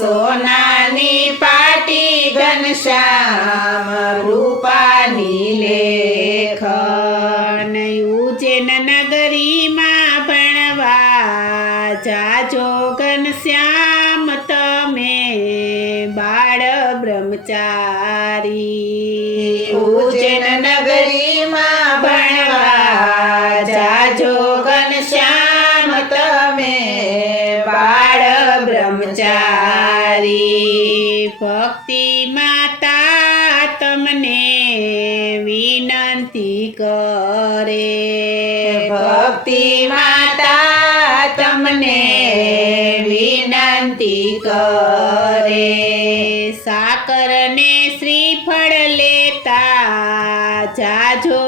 સોનાની પાટી ઘનશ્યામ રૂપાની લેખન ઉજ્જૈન નગરીમાં ભણવા જાજો ઘનશ્યામ તમે બાળ બ્રહ્મચારી ઉજ્જૈન નગરીમાં ભણવા જાજો ઘનશ્યામ તમે બાળ બ્રહ્મચારી ભક્તિ માતા તમને વિનંતી કરે ભક્તિ માતા તમને વિનંતી કરે સાકર ને શ્રીફળ લેતા જાજો